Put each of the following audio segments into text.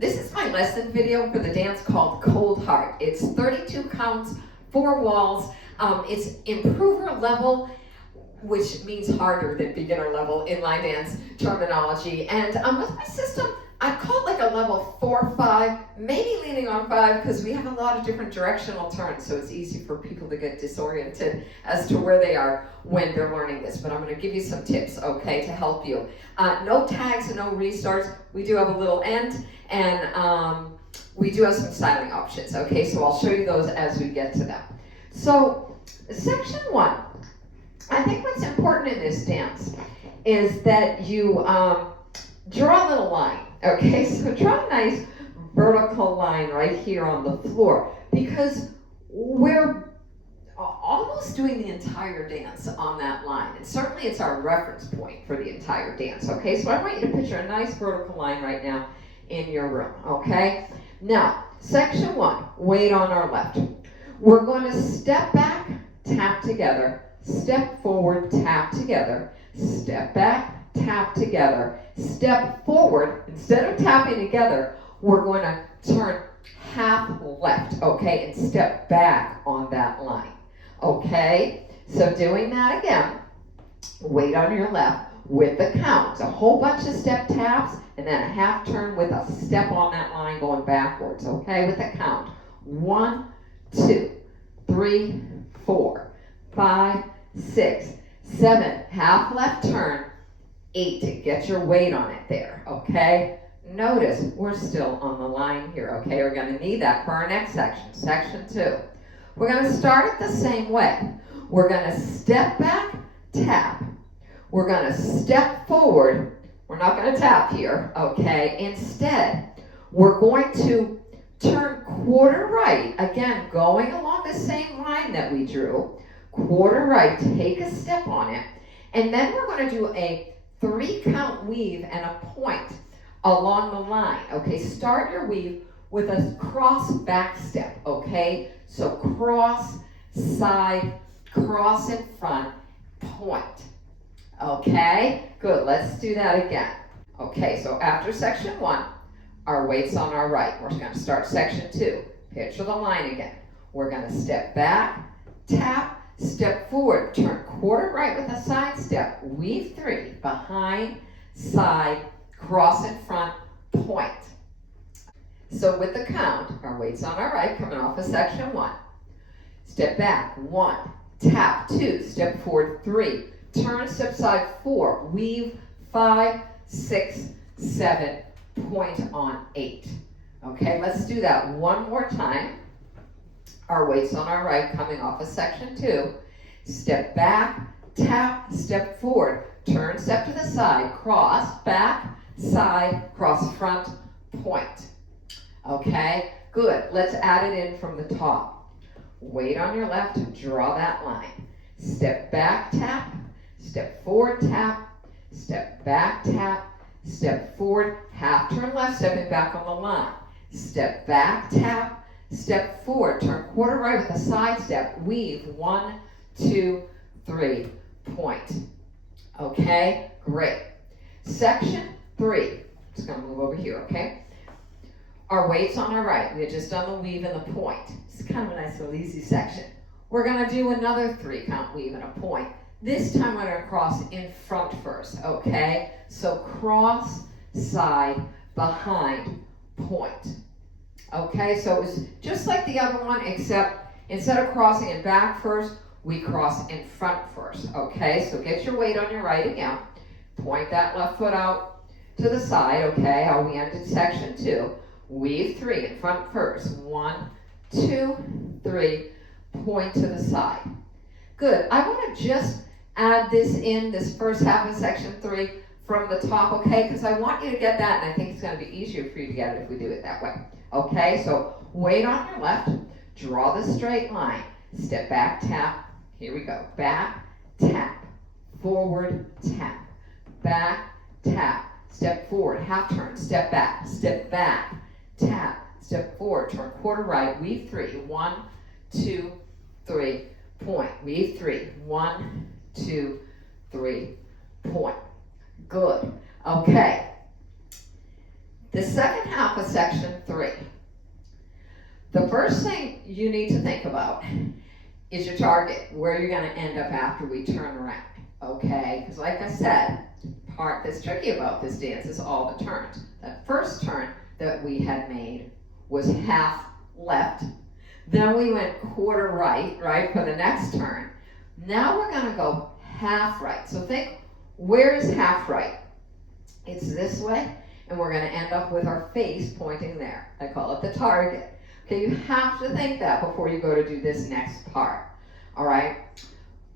This is my lesson video for the dance called Cold Heart. It's 32 counts, 4 walls. It's improver level, which means harder than beginner level in line dance terminology. And with my system, I call it like a level 4, 5, maybe leaning on 5, because we have a lot of different directional turns, so it's easy for people to get disoriented as to where they are when they're learning this. But I'm going to give you some tips, okay, to help you. No tags and no restarts. We do have a little end, and we do have some styling options, okay? So I'll show you those as we get to them. So, section 1. I think what's important in this dance is that you draw a little line, okay? So draw a nice vertical line right here on the floor, because we're almost doing the entire dance on that line. And certainly it's our reference point for the entire dance, okay? So I want you to picture a nice vertical line right now in your room, okay? Now, section 1, weight on our left. We're going to step back, tap together, step forward, tap together, step back, tap together, step forward. Instead of tapping together, we're going to turn half left, okay, and step back on that line, okay? So doing that again, weight on your left with the counts, a whole bunch of step taps, and then a half turn with a step on that line going backwards, okay, with the count. 1, 2, 3, 4, 5, 6, 7, half left turn, 8 to get your weight on it there, okay? Notice we're still on the line here, okay? We're going to need that for our next section, section 2. We're going to start it the same way. We're going to step back, tap. We're going to step forward. We're not going to tap here, okay? Instead, we're going to turn quarter right, again, going along the same line that we drew. Quarter right, take a step on it, and then we're going to do a 3-count weave and a point along the line, okay? Start your weave with a cross back step, okay? So cross, side, cross in front, point, okay? Good, let's do that again. Okay, so after section 1, our weight's on our right. We're going to start section 2. Picture the line again. We're going to step back, tap, step forward, turn quarter right with a side step, weave 3, behind, side, cross in front, point. So with the count, our weight's on our right, coming off of section 1. Step back, 1, tap, 2, step forward, 3, turn, step side, 4, weave, 5, 6, 7, point on 8. Okay, let's do that one more time. Our weight's on our right, coming off of section 2. Step back, tap, step forward, turn, step to the side, cross, back, side, cross, front, point. Okay, good. Let's add it in from the top. Weight on your left, draw that line. Step back, tap, step forward, tap, step back, tap, step forward, half turn left, stepping back on the line. Step back, tap, step forward, turn quarter right with a side step, weave, 1, 2, 3, point. Okay, great. Section 3, just gonna move over here, okay? Our weight's on our right. We had just done the weave and the point. It's kind of a nice little easy section. We're gonna do another 3-count weave and a point. This time we're gonna cross in front first, okay? So cross, side, behind, point. Okay, so it was just like the other one, except instead of crossing in back first, we cross in front first, okay? So get your weight on your right again. Point that left foot out to the side, okay? How we ended section 2. Weave 3 in front first. 1, 2, 3, point to the side. Good. I want to just add this in, this first half of section 3 from the top, okay? Because I want you to get that, and I think it's going to be easier for you to get it if we do it that way. Okay, so weight on your left, draw the straight line, step back, tap, here we go, back, tap, forward, tap, back, tap, step forward, half turn, step back, tap, step forward, turn quarter right, weave 3, 1, 2, 3, point, weave 3, 1, 2, 3, point. Good, okay. The second half of section 3. The first thing you need to think about is your target, where you're going to end up after we turn around, okay? Because like I said, the part that's tricky about this dance is all the turns. That first turn that we had made was half left. Then we went quarter right, for the next turn. Now we're going to go half right. So think, where is half right? It's this way, and we're going to end up with our face pointing there. I call it the target. Okay, you have to think that before you go to do this next part, all right?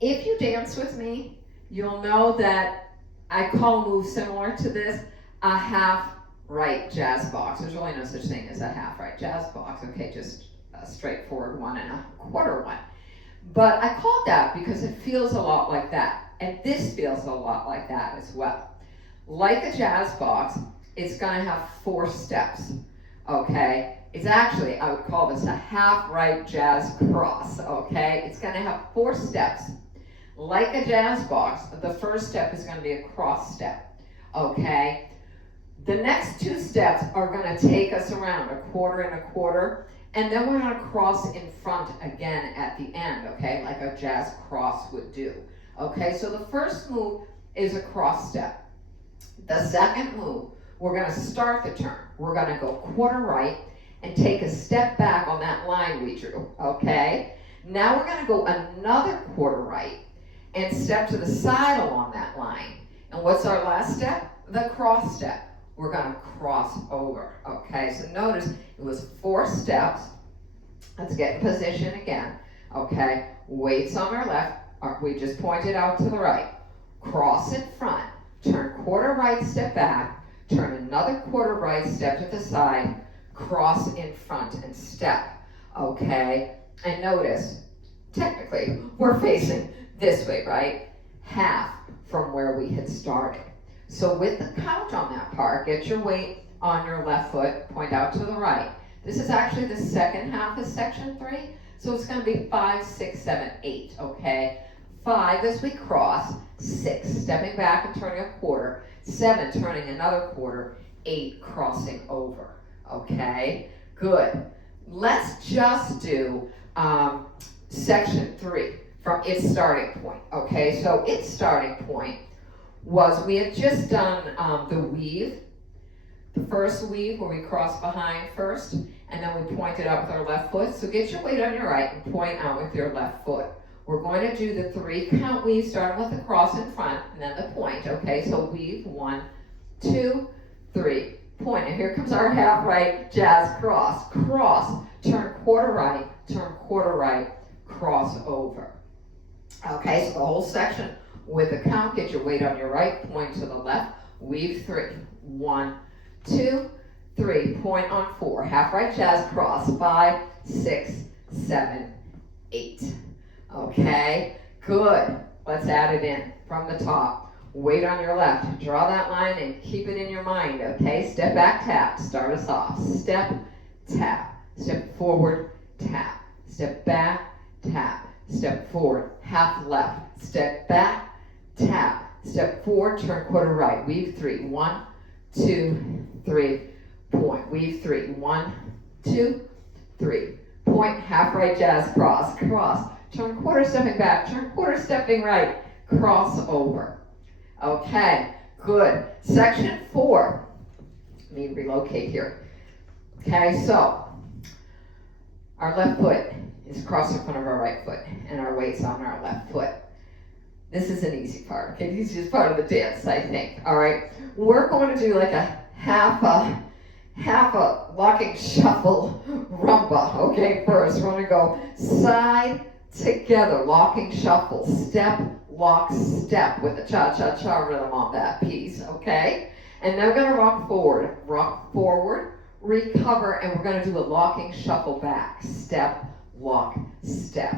If you dance with me, you'll know that I call a move similar to this a half right jazz box. There's really no such thing as a half right jazz box, okay, just a straightforward one and a quarter one. But I call it that because it feels a lot like that, and this feels a lot like that as well. Like a jazz box, it's gonna have 4 steps, okay? It's actually, I would call this a half right jazz cross, okay? It's gonna have 4 steps. Like a jazz box, the first step is gonna be a cross step, okay? The next 2 steps are gonna take us around a quarter and a quarter, and then we're gonna cross in front again at the end, okay? Like a jazz cross would do, okay? So the first move is a cross step. The second move, we're gonna start the turn. We're gonna go quarter right, and take a step back on that line we drew, okay? Now we're gonna go another quarter right and step to the side along that line. And what's our last step? The cross step. We're gonna cross over, okay? So notice it was 4 steps. Let's get in position again, okay? Weights on our left, we just pointed out to the right. Cross in front, turn quarter right, step back, turn another quarter right, step to the side, cross in front and step, okay? And notice, technically, we're facing this way, right? Half from where we had started. So with the count on that part, get your weight on your left foot, point out to the right. This is actually the second half of section 3, so it's gonna be 5, 6, 7, 8, okay? 5 as we cross, 6 stepping back and turning a quarter, 7 turning another quarter, 8 crossing over. Okay, good. Let's just do section 3 from its starting point. Okay, so its starting point was we had just done the weave, the first weave where we cross behind first, and then we pointed out with our left foot. So get your weight on your right and point out with your left foot. We're going to do the 3 count weave, starting with the cross in front and then the point. Okay, so weave 1, 2, 3. Point, and here comes our half right jazz cross. Cross, turn quarter right, cross over. Okay, so the whole section with the count, get your weight on your right, point to the left, weave 3. 1, 2, 3, point on 4. Half right jazz cross, 5, 6, 7, 8. Okay, good. Let's add it in from the top. Weight on your left, draw that line and keep it in your mind, okay? Step back, tap, start us off. Step, tap, step forward, tap, step back, tap, step forward, half left, step back, tap, step forward, turn quarter right, weave 3, 1, 2, 3, point, weave 3, 1, 2, 3, point, half right jazz cross, cross, turn quarter stepping back, turn quarter stepping right, cross over. Okay, good. Section 4. Let me relocate here. Okay, so our left foot is across in front of our right foot, and our weight's on our left foot. This is an easy part, okay? The easiest part of the dance, I think. All right, we're going to do like a half a locking shuffle rumba. Okay, first we're going to go side together, locking shuffle, step, lock, step with the cha-cha-cha rhythm on that piece, okay? And then we're gonna rock forward, recover, and we're gonna do a locking shuffle back. Step, lock, step.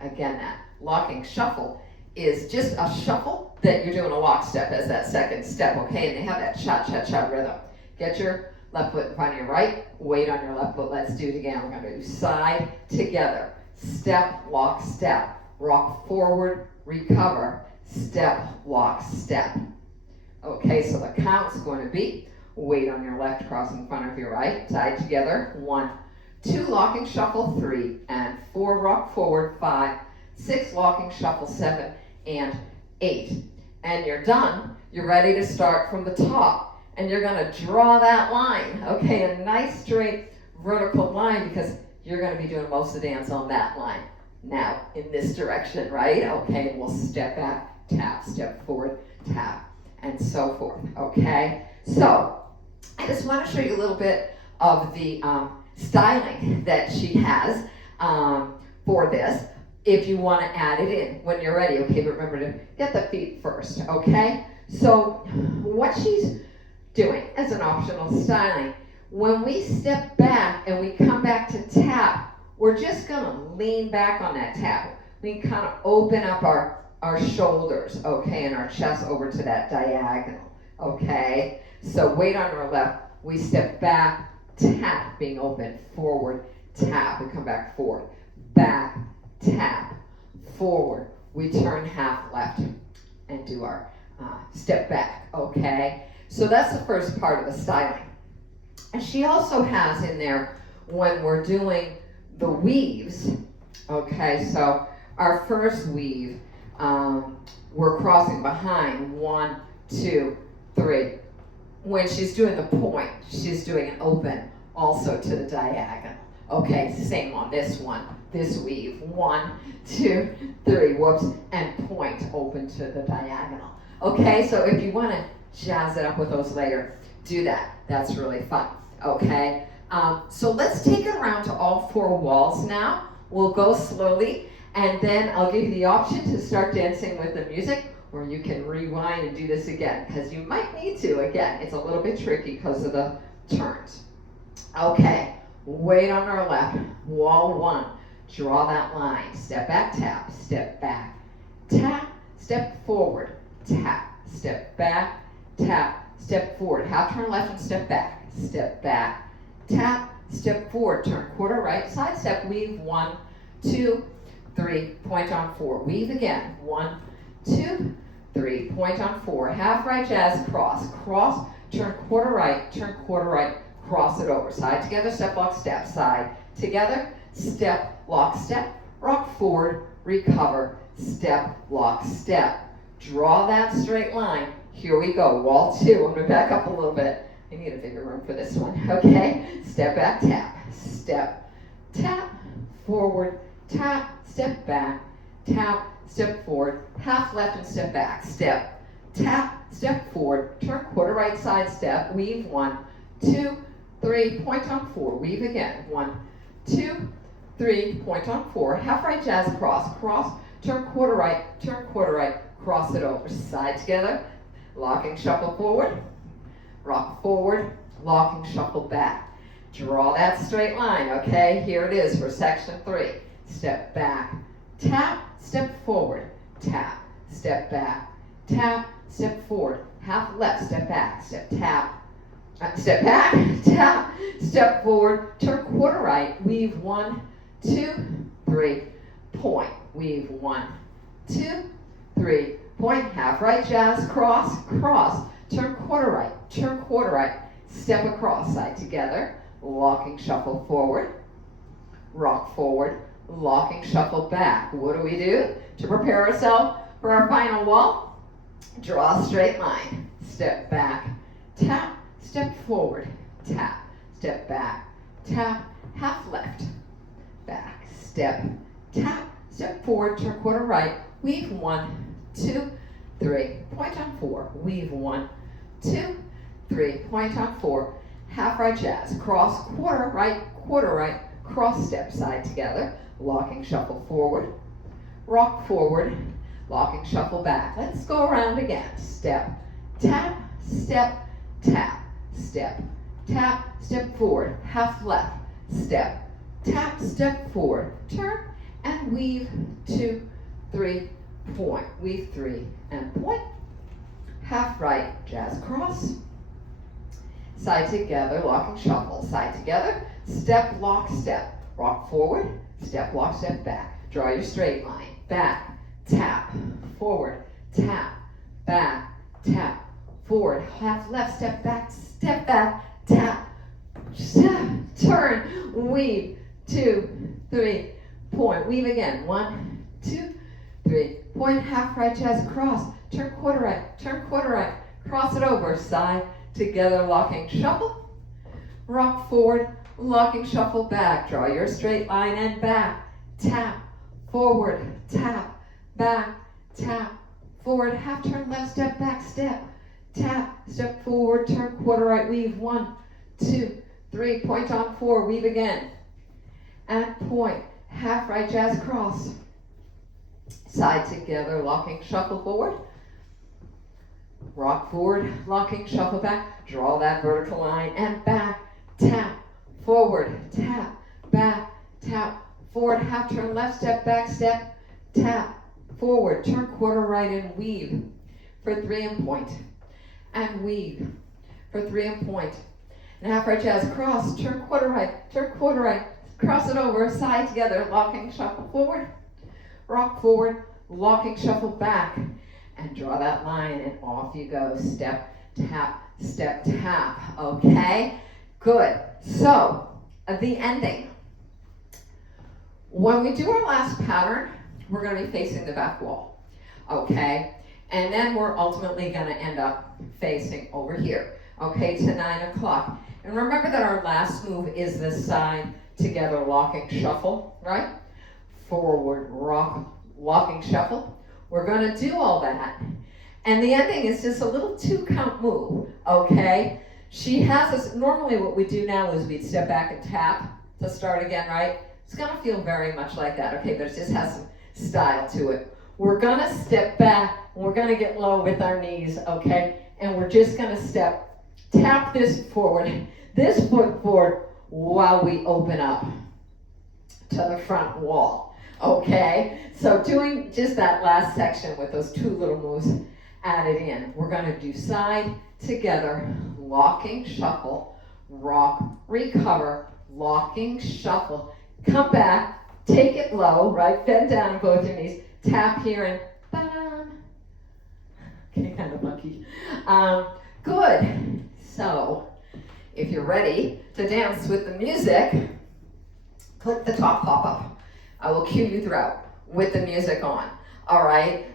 Again, that locking shuffle is just a shuffle that you're doing a lock step as that second step, okay? And they have that cha-cha-cha rhythm. Get your left foot in front of your right, weight on your left foot. Let's do it again. We're gonna do side together. Step, lock, step. Rock forward, recover, step, lock, step. Okay, so the count's going to be weight on your left, cross in front of your right, side together, 1, 2, locking shuffle, 3 and 4, rock forward, 5, 6, locking shuffle, 7 and 8. And you're done. You're ready to start from the top. And you're gonna draw that line, okay? A nice straight vertical line because you're gonna be doing most of the dance on that line. Now, in this direction, right? Okay, and we'll step back, tap, step forward, tap, and so forth, okay? So, I just want to show you a little bit of the styling that she has for this, if you want to add it in when you're ready, okay? But remember to get the feet first, okay? So, what she's doing as an optional styling, when we step back and we come back to tap, we're just going to lean back on that tap. We can kind of open up our shoulders, okay, and our chest over to that diagonal, okay? So weight on our left, we step back, tap, being open, forward, tap, we come back forward, back, tap, forward, we turn half left and do our step back, okay? So that's the first part of the styling. And she also has in there, when we're doing the weaves, okay, so our first weave, we're crossing behind, 1, 2, 3. When she's doing the point, she's doing an open also to the diagonal. Okay, same on this one, this weave, 1, 2, 3, whoops, and point open to the diagonal. Okay, so if you want to jazz it up with those later, do that. That's really fun. Okay, so let's take it around to all 4 walls now. We'll go slowly, and then I'll give you the option to start dancing with the music, or you can rewind and do this again, because you might need to. Again, it's a little bit tricky because of the turns. Okay, weight on our left, wall 1, draw that line, step back, tap, step forward, tap, step back, tap, step forward, half turn left and step back, tap, step forward, turn quarter right, side step, weave, 1, 2, 3, point on 4, weave again, 1, 2, 3, point on 4, half right jazz, cross, turn quarter right, cross it over, side together, step, lock, step, side together, step, lock, step, rock forward, recover, step, lock, step, draw that straight line. Here we go, wall 2, I'm gonna back up a little bit. I need a bigger room for this one, okay? Step back, tap, forward, tap, step back, tap, step forward, half left and step back, step, tap, step forward, turn quarter right side step, weave, 1, 2, 3, point on 4, weave again, 1, 2, 3, point on 4, half right jazz, cross, turn quarter right, cross it over, side together, locking shuffle forward, rock forward, locking shuffle back. Draw that straight line, okay? Here it is for section 3. Step back, tap, step forward, tap, step back, tap, step forward, half left, step back, step back, tap, step forward, turn quarter right, weave, 1, 2, 3, point, weave, 1, 2, 3, point, half right jazz, cross, turn quarter right, step across, side together, locking shuffle forward, rock forward, locking shuffle back. What do we do to prepare ourselves for our final wall? Draw a straight line, step back, tap, step forward, tap, step back, tap, half left, back, step, tap, step forward, turn quarter right, weave, 1, 2, 3, point on 4, weave, 1, 2, 3, point on 4, half right jazz, cross, quarter right, cross step, side together, locking shuffle forward, rock forward, locking shuffle back. Let's go around again. Step, tap, step, tap, step, tap, step forward, half left, step, tap, step forward, turn, and weave, 2, 3, point, weave, 3, and point, half right, jazz cross, side together, locking shuffle, side together, step, lock, step, rock forward, step, lock, step back, draw your straight line, back, tap, forward, tap, back, tap, forward, half left, step back, tap, step, turn, weave, 2, 3, point, weave again, 1, 2, 3, point, half right, jazz, cross, turn quarter right, cross it over, side, together, locking, shuffle, rock forward, locking, shuffle back, draw your straight line and back, tap, forward, tap, back, tap, forward, half turn left, step back, step, tap, step forward, turn quarter right, weave, 1, 2, 3, point on 4, weave again, and point, half right, jazz, cross, side together, locking, shuffle forward, rock forward, locking, shuffle back, draw that vertical line, and back, tap, forward, tap, back, tap, forward, half turn left, step back, step, tap, forward, turn quarter right and weave for 3 and point, and weave for 3 and point, and half right jazz, cross, turn quarter right, cross it over, side together, locking, shuffle forward, rock forward, locking, shuffle back, and draw that line, and off you go, step, tap, okay? Good. So, the ending. When we do our last pattern, we're going to be facing the back wall, okay? And then we're ultimately going to end up facing over here, okay, to 9 o'clock. And remember that our last move is the side together locking shuffle, right? Forward, rock, locking shuffle. We're going to do all that. And the ending is just a little 2-count move, okay? She has us, normally what we do now is we'd step back and tap to start again, right? It's going to feel very much like that, okay? But it just has some style to it. We're going to step back, and we're going to get low with our knees, okay? And we're just going to tap this forward, this foot forward, while we open up to the front wall, okay? So doing just that last section with those 2 little moves added in. We're going to do side together, locking, shuffle, rock, recover, locking, shuffle, come back, take it low, right? Bend down on both your knees, tap here and ba-dum. Okay, kind of funky. Good. So, if you're ready to dance with the music, click the top pop-up. I will cue you throughout with the music on. All right.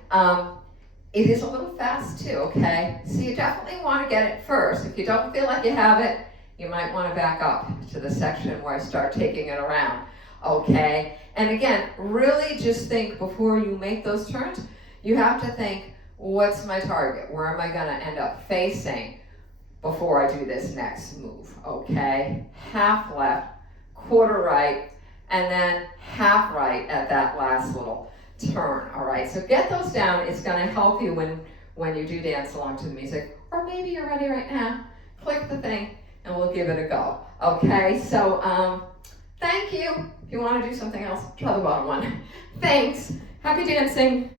It is a little fast too, okay? So you definitely want to get it first. If you don't feel like you have it, you might want to back up to the section where I start taking it around, okay? And again, really just think before you make those turns, you have to think, what's my target? Where am I going to end up facing before I do this next move, okay? Half left, quarter right, and then half right at that last little turn, all right? So get those down. It's going to help you when you do dance along to the music. Or maybe you're ready right now. Click the thing, and we'll give it a go, okay? So thank you. If you want to do something else, try the bottom one. Thanks. Happy dancing.